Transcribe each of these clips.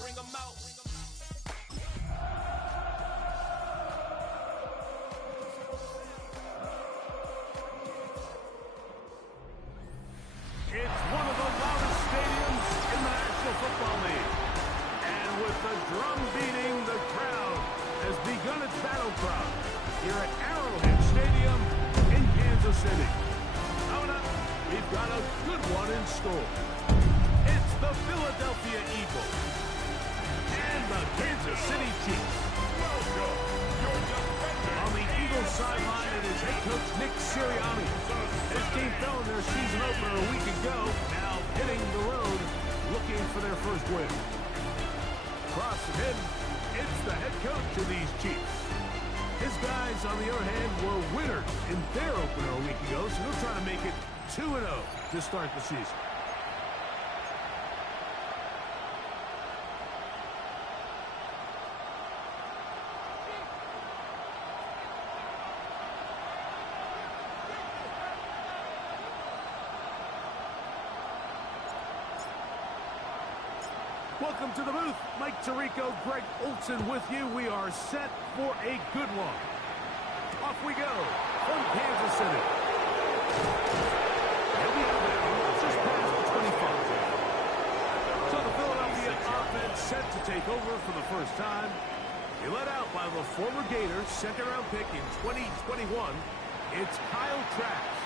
Bring them out. It's one of the loudest stadiums in the National Football League. And with the drum beating, the crowd has begun its battle cry here at Arrowhead Stadium in Kansas City. Coming up, we've got a good one in store. It's the Philadelphia Eagles and the Kansas City Chiefs. On the Eagles sideline, it is head coach Nick Sirianni. His team fell in their season opener a week ago, now hitting the road, looking for their first win. Across the head, it's the head coach of these Chiefs. His guys, on the other hand, were winners in their opener a week ago, so they'll try to make it 2-0 to start the season. Welcome to the booth. Mike Tirico, Greg Olson with you. We are set for a good one. Off we go from Kansas City. And we have it just past the 25. So the Philadelphia offense set to take over for the first time. He led out by the former Gators, second-round pick in 2021. It's Kyle Trask.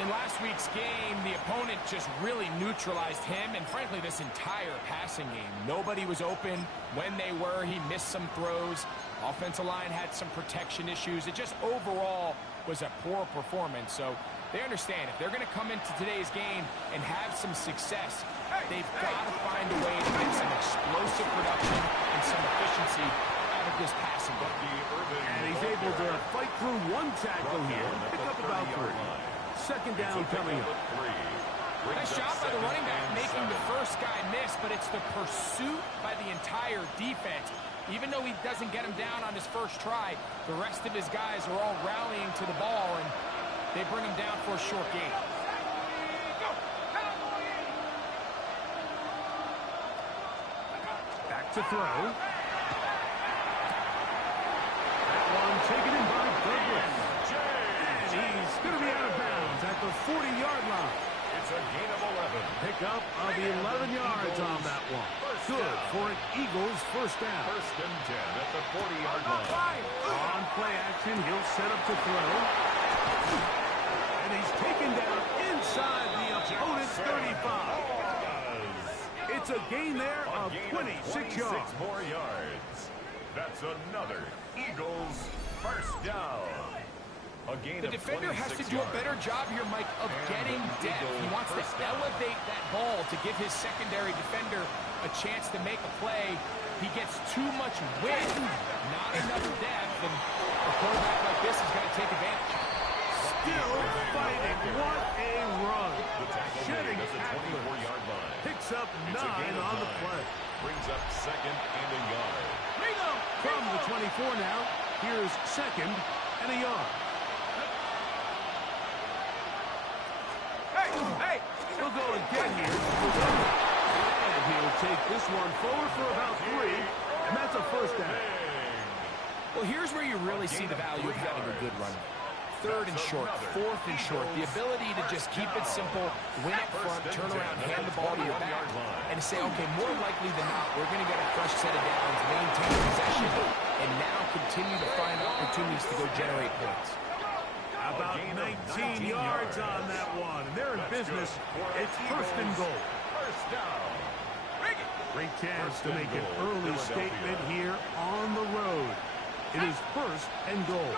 In last week's game, the opponent just really neutralized him and, frankly, this entire passing game. Nobody was open. When they were, he missed some throws. Offensive line had some protection issues. It just overall was a poor performance. So they understand if they're going to come into today's game and have some success, they've got to find a way to get some explosive production and some efficiency out of this passing game. And he's able to fight through one tackle here, pick up about 3. Second down coming up. Nice job by the running back making the first guy miss, but it's the pursuit by the entire defense. Even though he doesn't get him down on his first try, the rest of his guys are all rallying to the ball, and they bring him down for a short gain. Back to throw. That one taken in by Douglas. And he's going to be out of bounds at the 40-yard line. It's a gain of 11. Pickup of 11 yards on that one. Good for an Eagles first down. First and 10 at the 40-yard line. On play action, he'll set up to throw. And he's taken down inside the opponent's 35. It's a gain there of 26 yards. More yards. That's another Eagles first down. The defender has to do a better job here, Mike, of getting depth. He wants to elevate that ball to give his secondary defender a chance to make a play. He gets too much width, not enough depth, and a quarterback like this is going to take advantage. Still fighting. What a run. Shedding at the 24-yard line. Picks up 9 on the play. Brings up second and a yard. From the 24 now, here's second and a yard. He'll go again here. And he'll take this one forward for about 3, and that's a first down. Well, here's where you really see the value of having a good run. Third and short, fourth and short. The ability to just keep it simple, win up front, turn around, hand the ball to your back, and to say, okay, more likely than not, we're going to get a fresh set of downs, maintain possession, and now continue to find opportunities to go generate points. About 19 yards on that one. They're in business. It's first and goal. First down. Great chance to make an early statement here on the road. It is first and goal.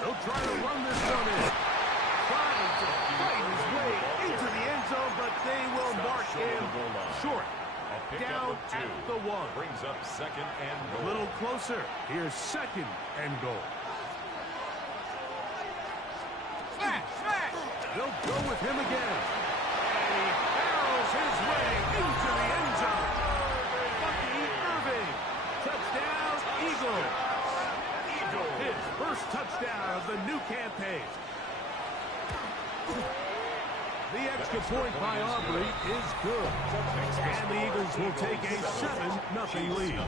They'll try to run this one in. Trying to fight his way into the end zone, but they will mark him short. Down at the 1. Brings up second and A goal. little closer. Here's second and goal. They'll go with him again. And he barrels his way into the end zone. Bucky Irving. Touchdown, Eagles. His first touchdown of the new campaign. The extra point by Aubrey is good. And the Eagles will take a 7-0 lead.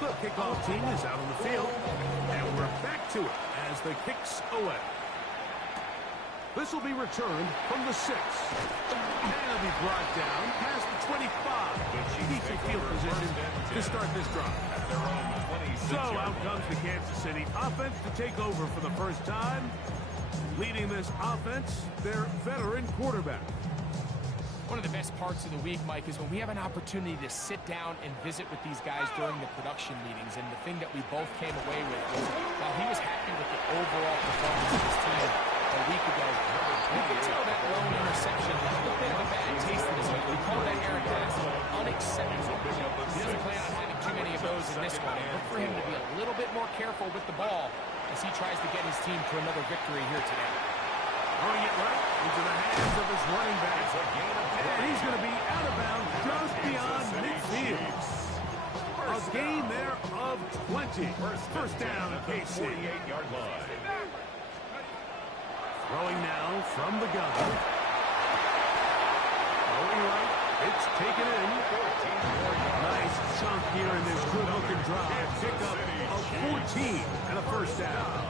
The kickoff team is out on the field, and we're back to it as the kick's away. This will be returned from the 6. And it'll be brought down past the 25. Decent field position to start this drive. So out comes the Kansas City offense to take over for the first time. Leading this offense, their veteran quarterback. One of the best parts of the week, Mike, is when we have an opportunity to sit down and visit with these guys during the production meetings. And the thing that we both came away with was, while he was happy with the overall performance of his team a week ago, you can tell that lone interception left a bit of a bad taste in his mouth. We call that, Eric, unacceptable. He doesn't plan on having too many of those in this one. Look for him to be a little bit more careful with the ball as he tries to get his team to another victory here today. Throwing it right into the hands of his running back. And he's going to be out of bounds just beyond midfield. A gain there of 20. First down at KC. 48-yard line. Throwing now from the gun. Throwing right. It's taken in. Nice chunk here in this good looking drive. Pick up a 14 and a first down.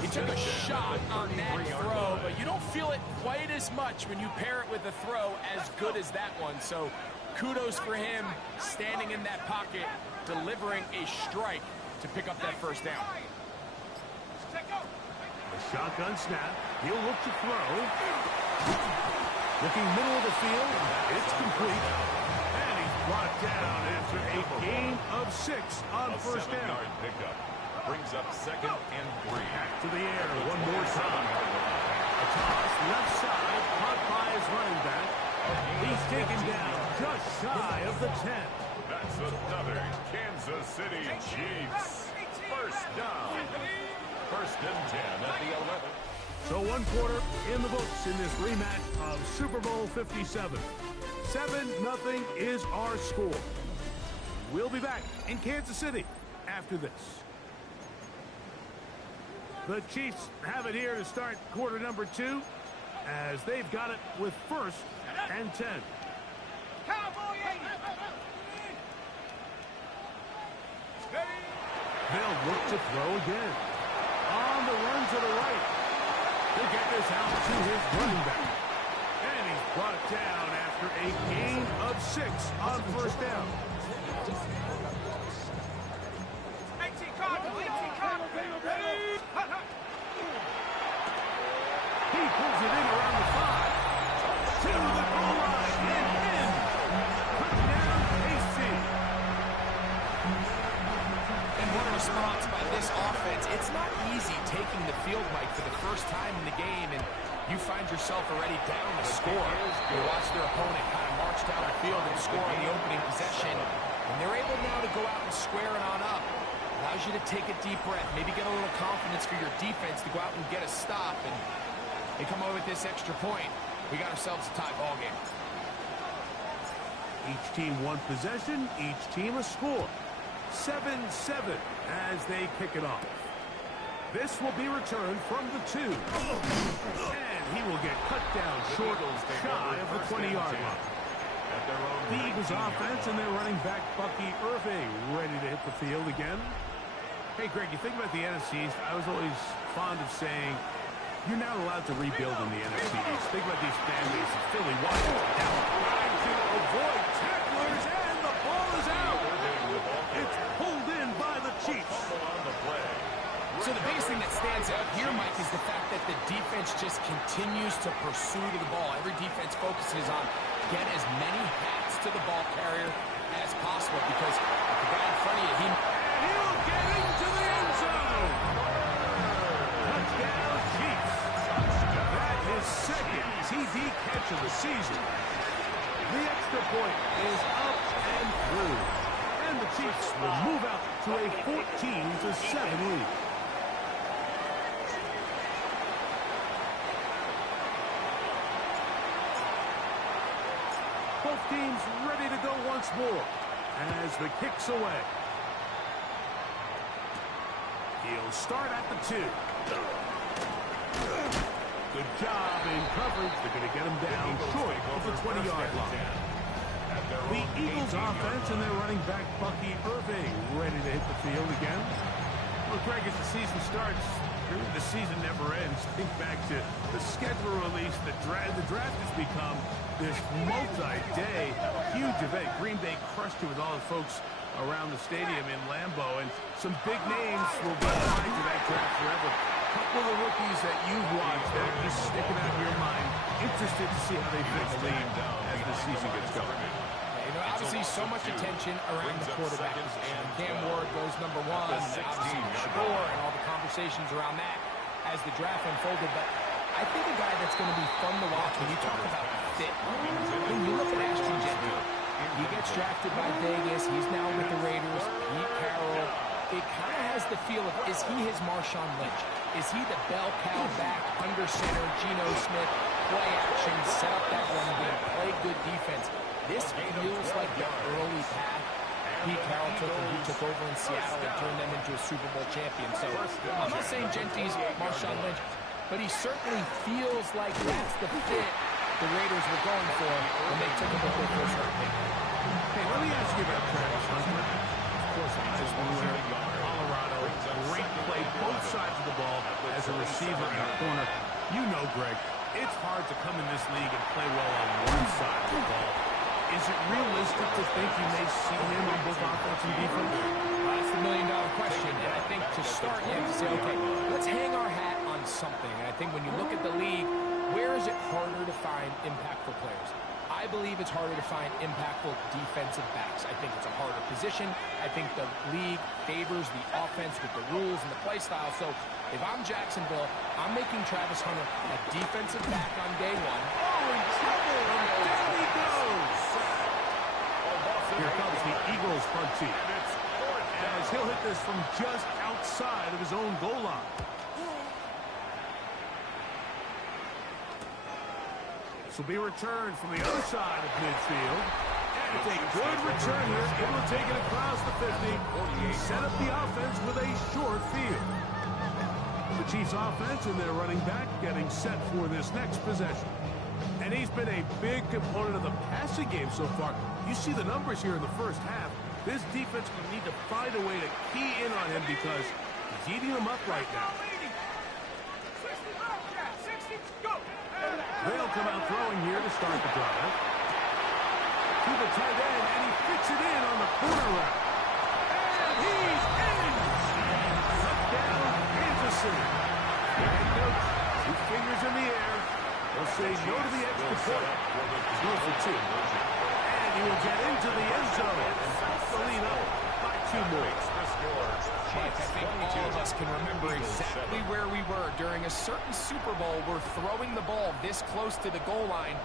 He took a shot on that throw, but you don't feel it quite as much when you pair it with a throw as good as that one. So kudos for him standing in that pocket, delivering a strike to pick up that first down. The shotgun snap. He'll look to throw. Looking middle of the field. It's complete. And he's brought down after a gain of 6 on first down. Pickup. Brings up 2nd and 3. Back to the air one more time. A toss left side, caught by his running back. He's taken down just shy of the 10. That's another Kansas City Chiefs. First down. 1st and 10 at the 11. So one quarter in the books in this rematch of Super Bowl 57. 7-0 is our score. We'll be back in Kansas City after this. The Chiefs have it here to start quarter number 2 as they've got it with 1st and 10. They'll look to throw again. On the run to the right. He'll get this out to his running back. And he's brought down after a gain of 6 on first down. He pulls it in around the 5. To the goal line and in. Touchdown, KC. And what a response by this offense. It's not easy taking the field, Mike, for the first time in the game, and you find yourself already down to score. You watch their opponent kind of march down the field and score on the opening possession, and they're able now to go out and square it on up. Allows you to take a deep breath, maybe get a little confidence for your defense to go out and get a stop, and they come away with this extra point. We got ourselves a tie ball game. Each team one possession, each team a score. 7-7 as they kick it off. This will be returned from the 2. And he will get cut down short, shy of the 20-yard line. The Eagles offense and their running back, Bucky Irving, ready to hit the field again. Hey, Greg, you think about the NFC East, I was always fond of saying, you're not allowed to rebuild in the NFC East. Think about these fan bases. Philly, Washington, trying to avoid tacklers, and the ball is out. It's pulled in by the Chiefs. So the biggest thing that stands out here, Mike, is the fact that the defense just continues to pursue to the ball. Every defense focuses on get as many hats to the ball carrier as possible because the guy in front of you, he'll get into the end zone. Touchdown, Chiefs. That is 2nd TD catch of the season. The extra point is up and through. And the Chiefs will move out to a 14-7 lead. Both teams ready to go once more as the kick's away. He'll start at the 2. Good job in coverage. They're going to get him down short of the 20-yard line. The Eagles offense and their running back, Bucky Irving, ready to hit the field again. Well, Greg, as the season starts, really the season never ends. Think back to the schedule release. The draft has become this multi-day, huge event. Green Bay crushed it with all the folks around the stadium in Lambeau, and some big names will be tied to that draft forever. A couple of the rookies that you've watched that are just sticking out in your mind. Interested to see how they fit the league as the season gets going. You know, obviously so much attention around the quarterback position. Cam Ward goes number 1, and obviously Shador and all the conversations around that as the draft unfolded. But I think a guy that's going to be fun to watch when you talk about fit. When you look at Ashton Jenkins, he gets drafted by Vegas. He's now with the Raiders. Pete Carroll. It kind of has the feel of, is he his Marshawn Lynch? Is he the bell cow back, under center, Geno Smith, play action, set up that run game, play good defense? This feels like the early path Pete Carroll took when he took over in Seattle and turned them into a Super Bowl champion. So I'm not saying Genty's Marshawn Lynch, but he certainly feels like that's the fit the Raiders were going for when they took him with their first round pick. Hey, let me ask you about Travis Hunter. Of course, a Heisman winner, Colorado, great play, both sides of the ball as a receiver and a corner. You know, Greg, it's hard to come in this league and play well on one side of the ball. Is it realistic to think you may see him on both offense and defense? That's the million-dollar question, and I think to start, you have to say, okay, let's hang our hat on something. And I think when you look at the league, where is it harder to find impactful players? I believe it's harder to find impactful defensive backs. I think it's a harder position. I think the league favors the offense with the rules and the play style. So if I'm Jacksonville, I'm making Travis Hunter a defensive back on day 1. Oh, in trouble! And down he goes! Here comes the Eagles punt team. As he'll hit this from just outside of his own goal line. This will be returned from the other side of midfield. And it's a good return here. Able to take it across the 50. Set up the offense with a short field. The Chiefs offense and their running back getting set for this next possession. And he's been a big component of the passing game so far. You see the numbers here in the first half. This defense will need to find a way to key in on him because he's eating them up right now. They'll come out throwing here to start the drive. To the tight end, and he fits it in on the corner route. And he's in! Touchdown, Kansas City. And coach, 2 fingers in the air. They'll say no to the extra point. Go for 2. And he will get into the end zone and back the lead up by 2 more. Mike, I think all of us can remember exactly where we were during a certain Super Bowl where throwing the ball this close to the goal line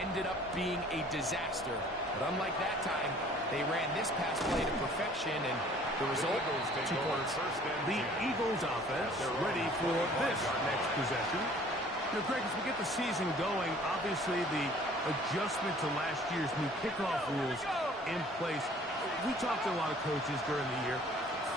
ended up being a disaster. But unlike that time, they ran this pass play to perfection, and the result was 2 points. The Eagles offense ready for this next possession. Now, Greg, as we get the season going, obviously the adjustment to last year's new kickoff rules in place. We talked to a lot of coaches during the year.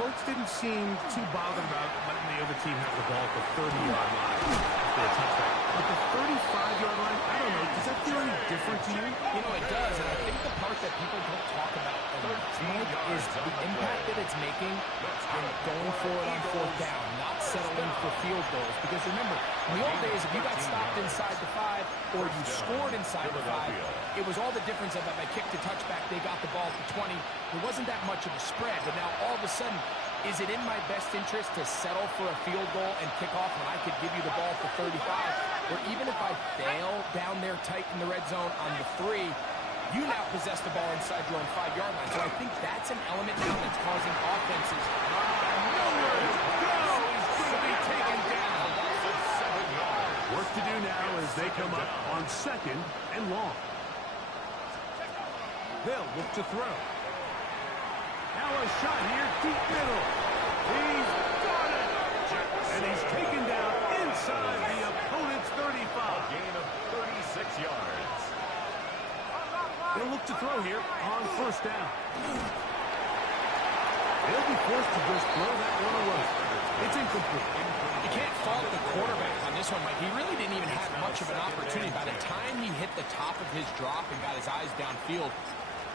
Folks didn't seem too bothered about letting the other team have the ball at the 30-yard line after a touchdown. But the 35-yard line, I don't know, does that feel any different to you? You know, it does, and I think the part that people don't talk about Mike, is the impact that it's making in going for it on 4th down, not settling for field goals. Because remember, in the old days, if you got stopped inside the 5 or you scored inside the 5, it was all the difference of if I kicked a touchback, they got the ball at the 20. There wasn't that much of a spread, but now all of a sudden, is it in my best interest to settle for a field goal and kick off when I could give you the ball at the 35? Or even if I fail down there tight in the red zone on the 3, you now possess the ball inside your own 5-yard line. So I think that's an element now that's causing offenses. Nowhere to go! He's going to be taken down. Work to do now as they come up on 2nd and long. They'll look to throw. Now a shot here, deep middle. He's got it! And he's taken down inside the opponent's 35. A gain of 36 yards. They'll look to throw here on 1st down. They'll be forced to just throw that one away. It's incomplete. You can't fault the quarterback on this one, Mike. He really didn't even have much of an opportunity. By the time he hit the top of his drop and got his eyes downfield,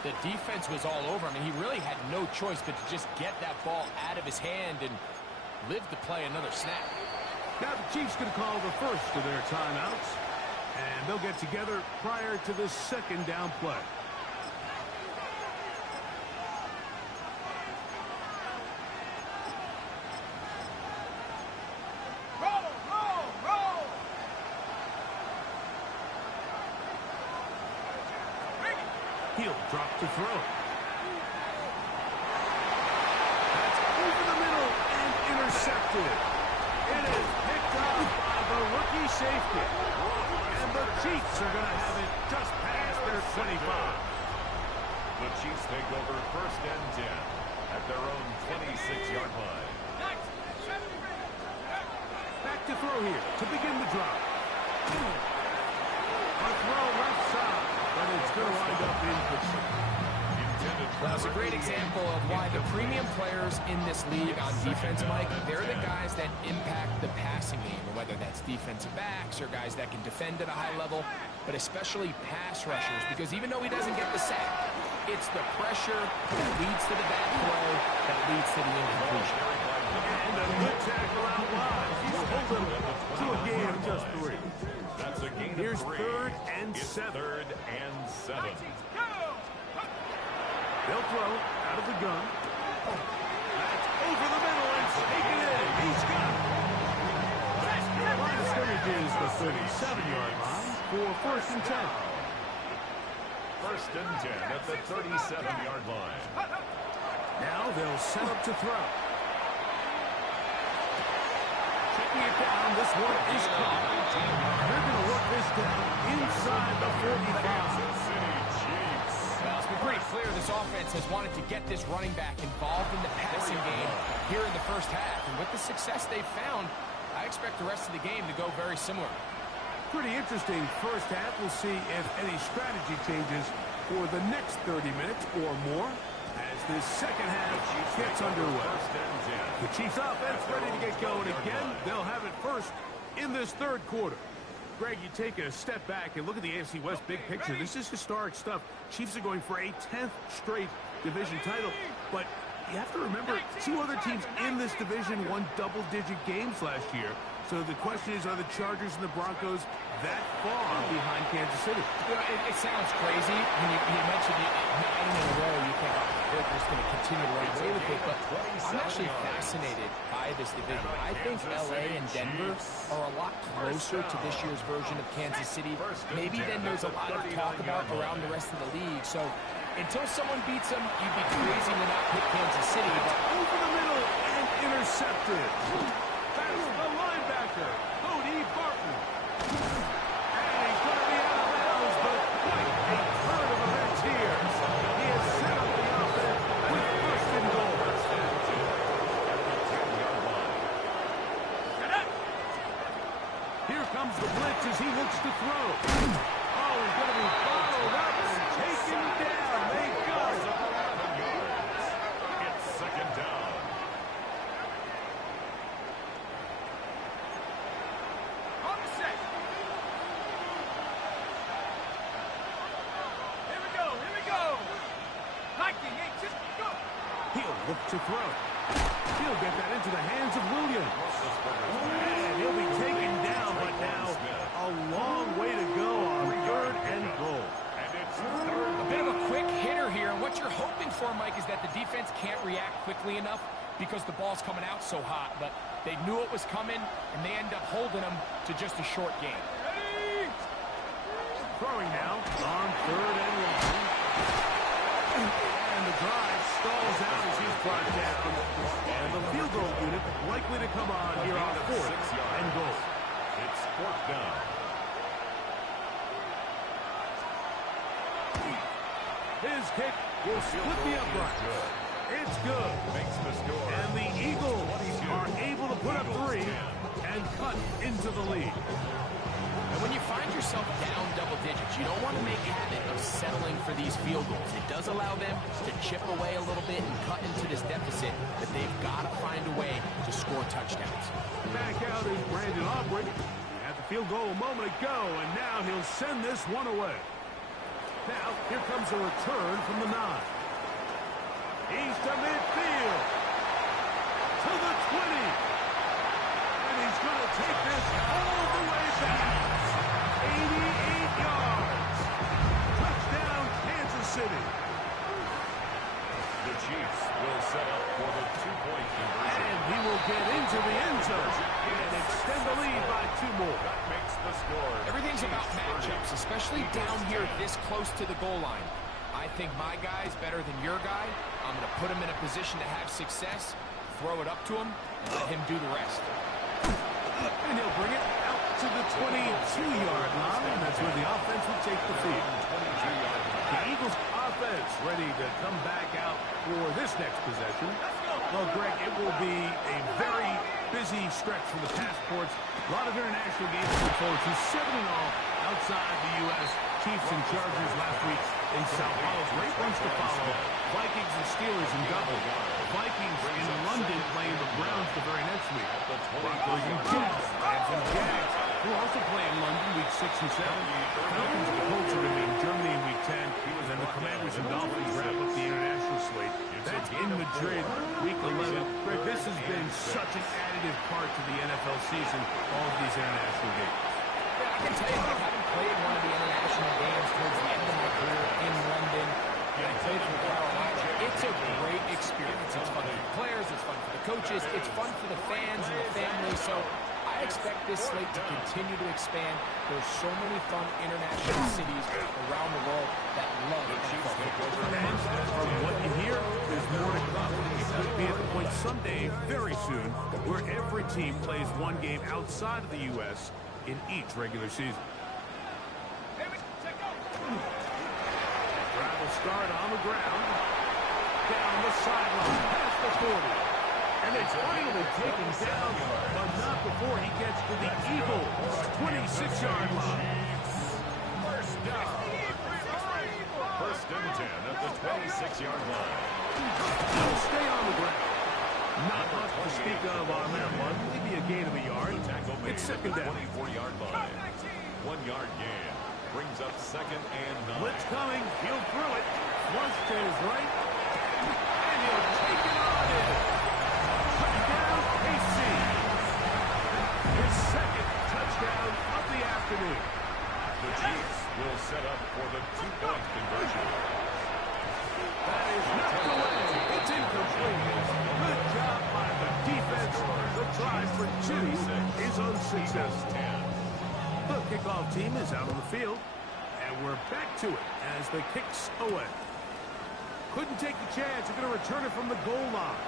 the defense was all over him, and he really had no choice but to just get that ball out of his hand and live to play another snap. Now the Chiefs going to call the first of their timeouts, and they'll get together prior to the second down play. He'll drop to throw. That's over the middle and intercepted. It is picked up by the rookie safety. And the Chiefs are going to have it just past their 25. The Chiefs take over first and 10 at their own 26-yard line. Back to throw here to begin the drop. A throw left side, but it's going to wind up incomplete. Well, it's a great example of why the premium players in this league on defense, Mike, they're the guys that impact the passing game, whether that's defensive backs or guys that can defend at a high level, but especially pass rushers, because even though he doesn't get the sack, it's the pressure that leads to the bad throw that leads to the incompletion. And a good tackle out wide. He's holding to a gain of just 3. That's a gain Here's of 3. third and It's 7. third and 7. They'll throw out of the gun. That's over the middle and taken in. He's got it. Line of scrimmage is the 37-yard line for first and 10. First and 10 at the 37-yard line. Now they'll set up to throw. Checking it down. This one is caught. They're going to work this down inside the 45. Well, it's been pretty clear this offense has wanted to get this running back involved in the passing game here in the first half. And with the success they've found, I expect the rest of the game to go very similar. Pretty interesting first half. We'll see if any strategy changes for the next 30 minutes or more as this second half gets underway. The Chiefs offense ready to get going again. They'll have it first in this third quarter. Greg, you take a step back and look at the AFC West big picture. This is historic stuff. Chiefs are going for a 10th straight division title. But you have to remember, 2 other teams in this division won double-digit games last year. So the question is, are the Chargers and the Broncos that far behind Kansas City? You know, it sounds crazy when you mentioned it 9 in a row. You think, oh, they're just going to continue to run away with it. But I'm actually fascinated by this division. I think L.A. and Denver are a lot closer to this year's version of Kansas City. Maybe then there's a lot of talk about around the rest of the league. So until someone beats them, you'd be crazy to not pick Kansas City. But over the middle and intercepted. That's the linebacker, Cody Barton. And he's going to be out of bounds, but quite a turn of events here. He has set up the offense with first and goal. Here comes the blitz as he looks to throw. Oh, he's going to be followed up and taken down. They go. It's second down. He'll look to throw. He'll get that into the hands of Williams. And he'll be taken down, but now a long way to go on third and goal. a bit of a quick hitter here. And what you're hoping for, Mike, is that the defense can't react quickly enough because the ball's coming out so hot. But they knew it was coming, and they end up holding them to just a short game. Throwing now on third and long. And the drive stalls out as he's brought down. And the field goal unit likely to come on here on fourth and goal. It's fourth down. His kick will split the upright. It's good. Makes the score. And the Eagles are able to put up 3 and cut into the lead. And when you find yourself down double digits. You don't want to make a habit of settling for these field goals. It does allow them to chip away a little bit and cut into this deficit, but they've got to find a way to score touchdowns. Back out is Brandon Aubrey. Had the field goal a moment ago, and now he'll send this one away. Now, here comes a return from the 9. He's to midfield. To the 20. And he's going to take this all the way back. 88 yards. Touchdown, Kansas City. The Chiefs will set up for the 2-point conversion. And he will get into the end zone and extend the lead by 2 more. That makes the score. Everything's about matchups, especially down here this close to the goal line. I think my guy's better than your guy. I'm going to put him in a position to have success, throw it up to him, and let him do the rest. And he'll bring it out to the 22-yard line, and that's where the offense will take the field. The Eagles offense ready to come back out for this next possession. Well, Greg, it will be a very busy stretch for the passports. A lot of international games to look forward to. 7 in all outside the U.S. Chiefs and Chargers last week in Sao Paulo. Great ones to follow. Vikings and Steelers in double. Vikings in London playing the Browns the very next week. Broncos and Jets. Rams and Jags, who also play in London week 6 and 7. Falcons and Colts are going to be in Germany in week 10. And then the Commanders and Dolphins wrap up the international slate. That's in Madrid week 11. Greg, this has been such an additive part to the NFL season, all of these international games. Yeah, I can tell you, I haven't played one of the international games towards the end of my career in London. I played for Carolina. It's a great experience. It's fun for the players. It's fun for the coaches. It's fun for the fans and the family. So I expect this slate to continue to expand. There's so many fun international cities around the world that love NFL football. And from what you hear, there's more to come. It could be at the point someday, very soon, where every team plays one game outside of the U.S. in each regular season. Travel start on the ground. Down the sideline, past the 40. And they finally take him down, but not before he gets to the Eagles' 26-yard line. First down. First and 10 at the 26-yard line. He'll stay on the ground. Not much to speak of on that one. Maybe a gain of a yard. It's second down. 24-yard line. 1-yard gain. Brings up second and 9. Blitz coming. He'll throw it. Flush to his right. And he'll take it on in. Touchdown, KC. His second touchdown of the afternoon. The Chiefs will set up for the 2-point conversion. That is knocked away. It's incomplete. Good job by the defense. The try for 2 is unsuccessful. The kickoff team is out on the field, and we're back to it as the kicks away. Couldn't take the chance. They're going to return it from the goal line.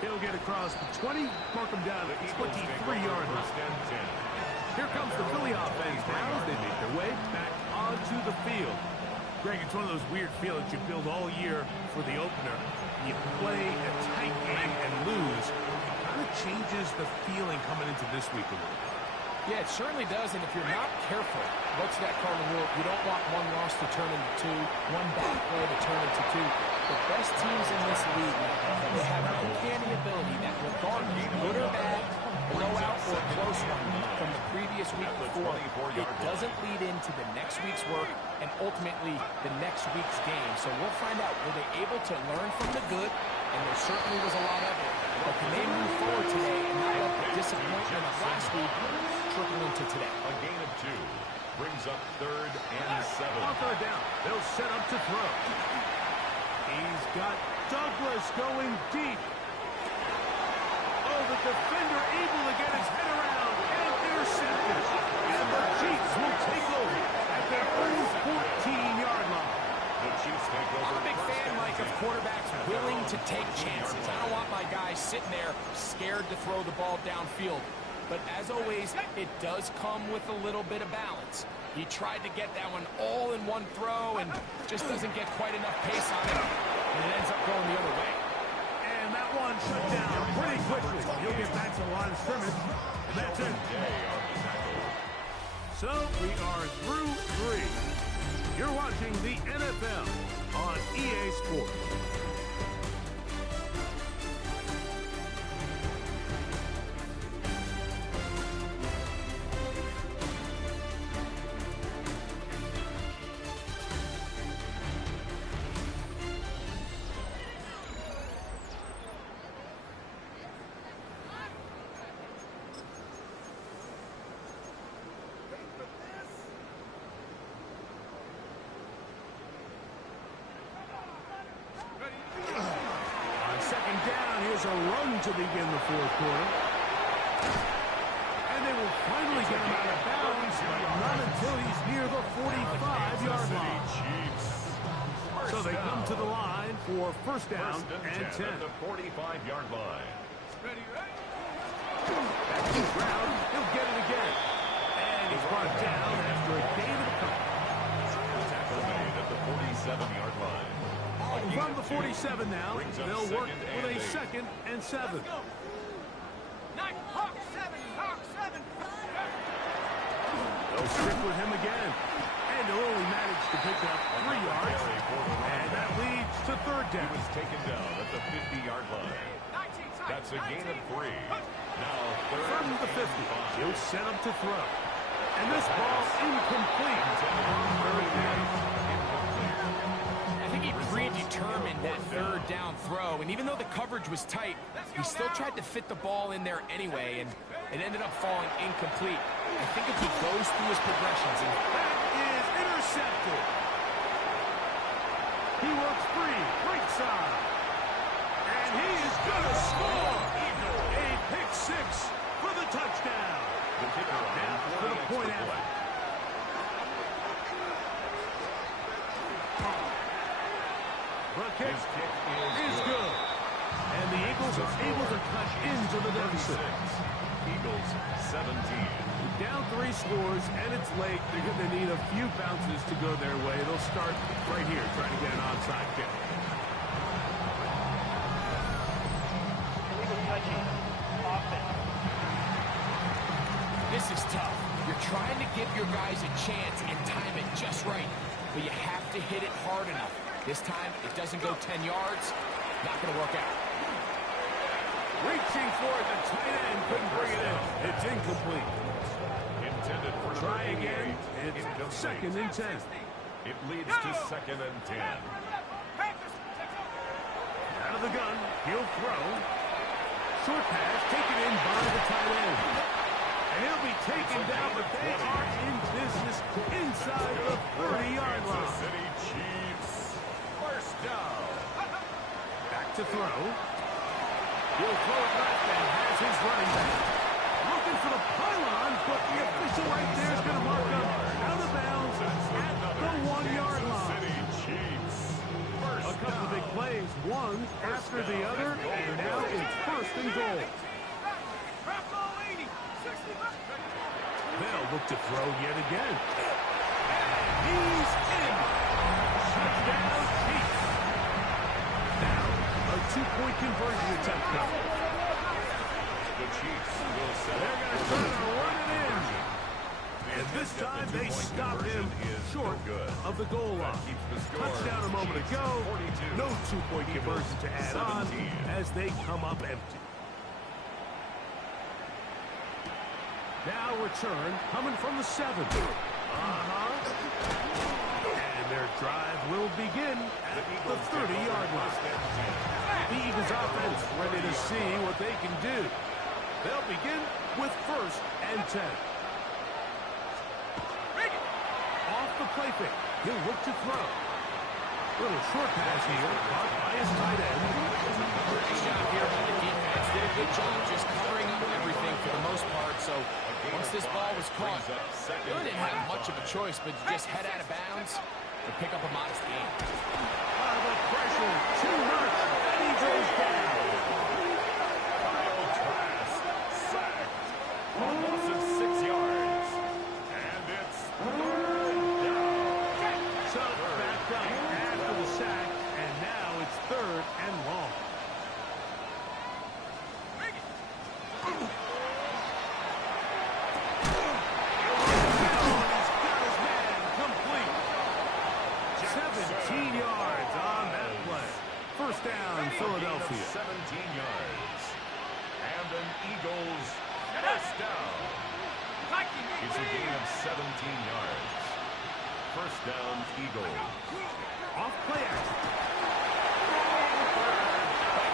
He'll get across the 20, mark him down at the 23-yard line. Here comes the Philly offense now as they make their way back onto the field. Greg, it's one of those weird feelings you build all year for the opener. You play a tight game and lose. It kind of changes the feeling coming into this week a little. Yeah, it certainly does, and if you're not careful, what's that cardinal rule? You don't want one loss to turn into 2, one bad play to turn into 2. The best teams in this league, they have an uncanny ability that regardless, good or bad, blowout or close one from the previous week before, it doesn't lead into the next week's work and ultimately the next week's game. So we'll find out, were they able to learn from the good? And there certainly was a lot of it. But can they move forward today and not let the disappointment of last week trickle into today? A gain of 2 brings up 3rd and 7. On 3rd down, they'll set up to throw. He's got Douglas going deep. Oh, the defender able to get his head around and intercepted. And the Chiefs will take over at their own 14-yard line. The Chiefs take over. I'm a big fan, Mike, of quarterbacks willing to take chances. I don't want my guys sitting there scared to throw the ball downfield. But as always, it does come with a little bit of balance. He tried to get that one all in one throw and just doesn't get quite enough pace on it. And it ends up going the other way. And that one shut down pretty quickly. He'll get back to the line of scrimmage. And that's it. So we are through 3. You're watching the NFL on EA Sports. Second down, here's a run to begin the fourth quarter. And they will finally get him out of bounds, but not until he's near the 45-yard line. So they come to the line for first down and 10. At the 45-yard line. Back to the ground, he'll get it again. And he's brought down after a gain of a couple. Tackle made at the 47-yard line. From the 47 now, they'll work with a 2nd and 7. They'll stick with him again. And they'll only manage to pick up 3 yards. And that leads to third down. He was taken down at the 50-yard line. That's a gain of 3. Now from the 50, he'll set him to throw. And this ball incomplete. Third down. I think he predetermined that third down throw, and even though the coverage was tight, he still tried to fit the ball in there anyway, and it ended up falling incomplete. I think if he goes through his progressions, and that is intercepted. He works free, right side, and he is going to score. A pick 6 for the touchdown. The kicker now for the point after. The kick is good. And the Eagles are able to cut into the deficit. Eagles 17. Down 3 scores, and it's late. They're going to need a few bounces to go their way. They'll start right here, trying to get an onside kick. Illegal touching. Offense. this is tough. You're trying to give your guys a chance and time it just right, but you have to hit it hard enough. This time, it doesn't go 10 yards. Not going to work out. Reaching for it, the tight end couldn't bring it in. It's incomplete. Intended for Try again. It's second and 10. It leads to second and 10. Out of the gun, he'll throw. Short pass taken in by the tight end. And he'll be taken down, but they are in business inside the 30-yard line. Kansas City Chiefs. First down. Back to throw. He'll throw it left and has his running back. Looking for the pylon, but the official right there is going to mark him out of bounds at the 1-yard line. A couple of big plays, one after the other, and now it's first and goal. They'll look to throw yet again. And he's in. Touchdown, Chiefs. Now, a 2-point conversion attempt coming. The Chiefs will set They're going to try to run it in. And this time they stop him short of the goal line. Touchdown a moment ago. No 2-point conversion to add on as they come up empty. Now return coming from the 7. And their drive will begin at the 30-yard line. The Eagles offense ready to see what they can do. They'll begin with first and 10. Off the play fake. He'll look to throw. Little short pass here, caught by his tight end. Great job here by the defense. Did a good job just covering up everything for the most part. So once this ball was caught, they really didn't have much of a choice, but just head out of bounds and pick up a modest gain. Out of the pressure, too much, and he goes down. Loss of 6 yards. And it's third down. So back up after the sack, and now it's third and long. a gain of 17 yards. First down, Eagles. Off play action.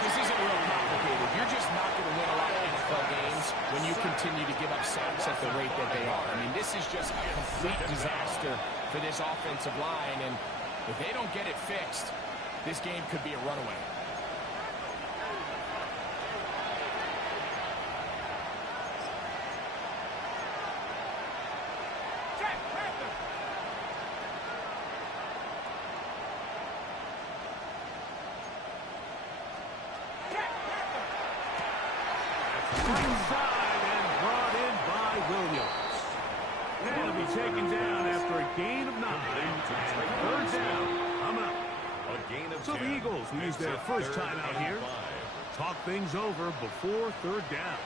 This isn't real complicated. You're just not going to win a lot of NFL games when you continue to give up sacks at the rate that they are. I mean, this is just a complete disaster for this offensive line, and if they don't get it fixed, this game could be a runaway. Inside and brought in by Williams. And he'll be taken down after a gain of 9. Third down. I'm up. A gain of So 10. the Eagles use their first timeout here. Talk things over before third down.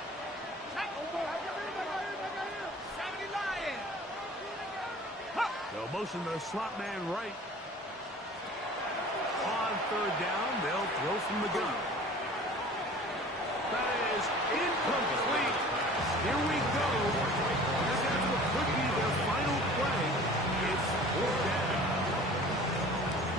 They'll motion the slot man right. On third down, they'll throw from the gun. That is incomplete. Here we go. And that's what could be their final play. It's fourth down.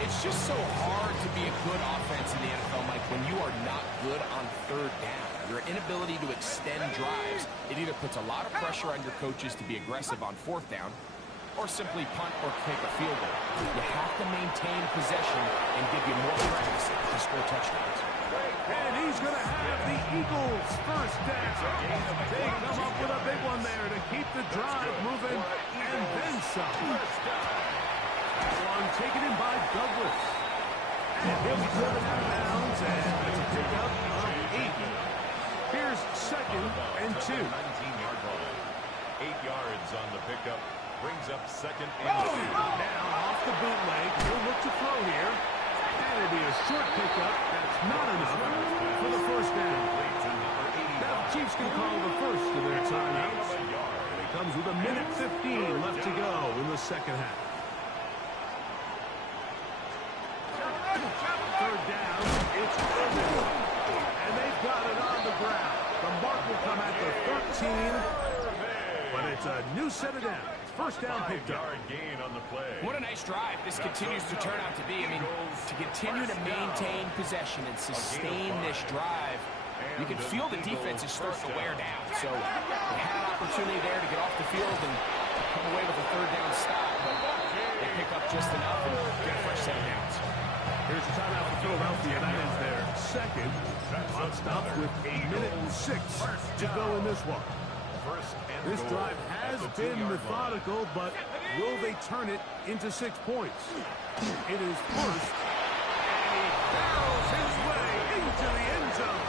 It's just so hard to be a good offense in the NFL, Mike, when you are not good on third down. Your inability to extend drives, it either puts a lot of pressure on your coaches to be aggressive on fourth down or simply punt or kick a field goal. You have to maintain possession and give you more practice to score touchdowns. And he's going to have the Eagles first down. They come up with a big one there to keep the drive moving and then some. One taken in by Douglas. And he'll be driven out of bounds, and it's a pickup of 8. Here's second and 2. 19-yard line. 8 yards on the pickup. Brings up second and 2. Now off the bootleg. He'll look to throw here. And it'll be a short pickup. That's not enough for the first down. Now the Chiefs can call the first of their timeouts. And it comes with 1:15 left to go in the second half. Third down, it's over. And they've got it on the ground. The mark will come at the 13. But it's a new set of downs. First down picked up. Gain on the play. What a nice drive this continues to turn out to be. I mean, to continue to maintain possession and sustain this drive, you can feel the defense is starting to wear down. So they had an opportunity there to get off the field and come away with a third down stop, but they pick up just enough and get a fresh set of downs. Here's a timeout for Philadelphia. That is their second. On stop with 1:06 to go in this one. This drive has been methodical, but will they turn it into 6 points? It is first, and he barrels his way into the end zone.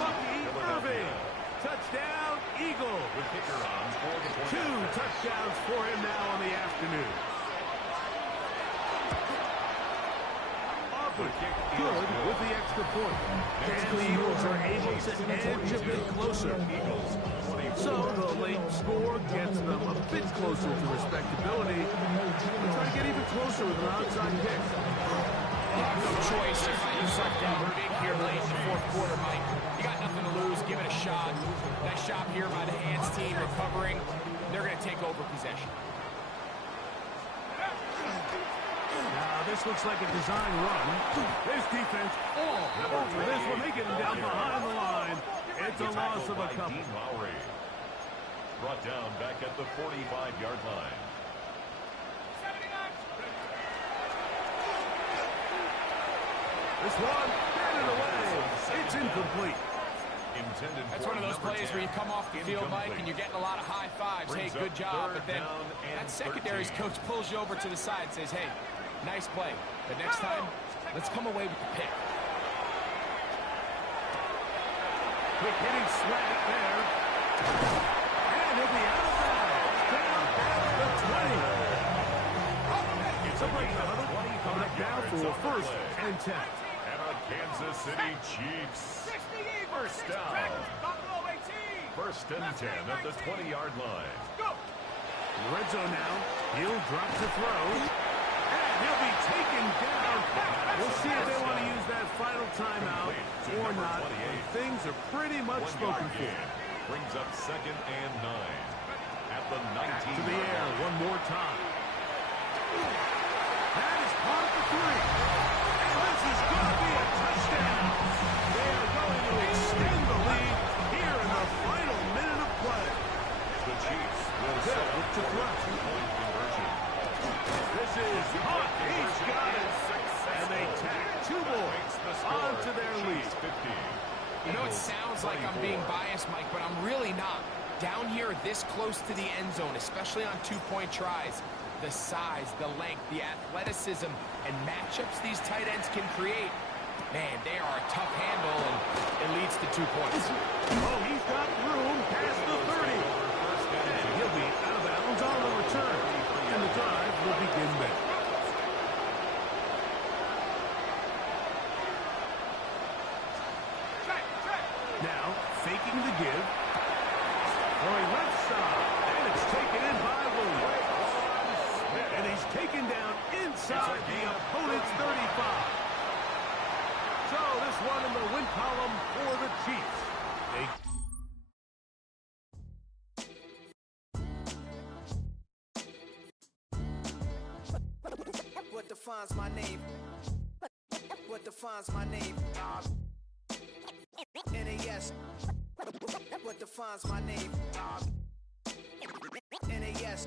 Bucky Irving. Touchdown, Eagles. 2 touchdowns for him now on the afternoon. Good with the extra point. And the Eagles are able to edge a bit closer. So the late score gets them a bit closer to respectability. They're trying to get even closer with an onside kick. No choice. You find yourself down big here late in the fourth quarter, Mike. You got nothing to lose. Give it a shot. Nice job here by the hands team recovering. They're going to take over possession. Now, this looks like a design run. This defense all over this one. They get him down behind the line. It's a loss of a couple. Brought down back at the 45-yard line. This one, batted away. It's incomplete. That's one of those plays where you come off the field, Mike, and you're getting a lot of high fives. Hey, good job. But then that secondary's coach pulls you over to the side and says, hey, nice play. But next time, let's come away with the pick. Quick hitting slant there. And he'll be out of bounds. Down at the 20. It's a break. Coming up now for first and 10. And a Kansas City Chiefs. First down. First and 10 at the 20-yard line. In the red zone now. He'll drop to throw. And he'll be taken down. We'll see if they want to use that final timeout or not. Things are pretty much spoken for. Brings up second and 9 at the 19. to the air one more time. That is caught for 3. This is going to be a touchdown. They are going to extend the lead here in the final minute of play. The Chiefs will set up to for a throw. 2-point conversion. This is hot. He's got it. And they tack 2 more onto their lead. 15. You know, it sounds like I'm being biased, Mike, but I'm really not. Down here, this close to the end zone, especially on 2-point tries, the size, the length, the athleticism, and matchups these tight ends can create, man, they are a tough handle, and it leads to 2 points. Oh, he's got room past the 30. And he'll be out of bounds on the return. And the drive will begin there. Now, faking the give. Going left side. And it's taken in by Williams. And he's taken down inside the opponent's 35. So this one in the win column for the Chiefs. What defines my name? What defines my name? NAS. What defines my name? NAS.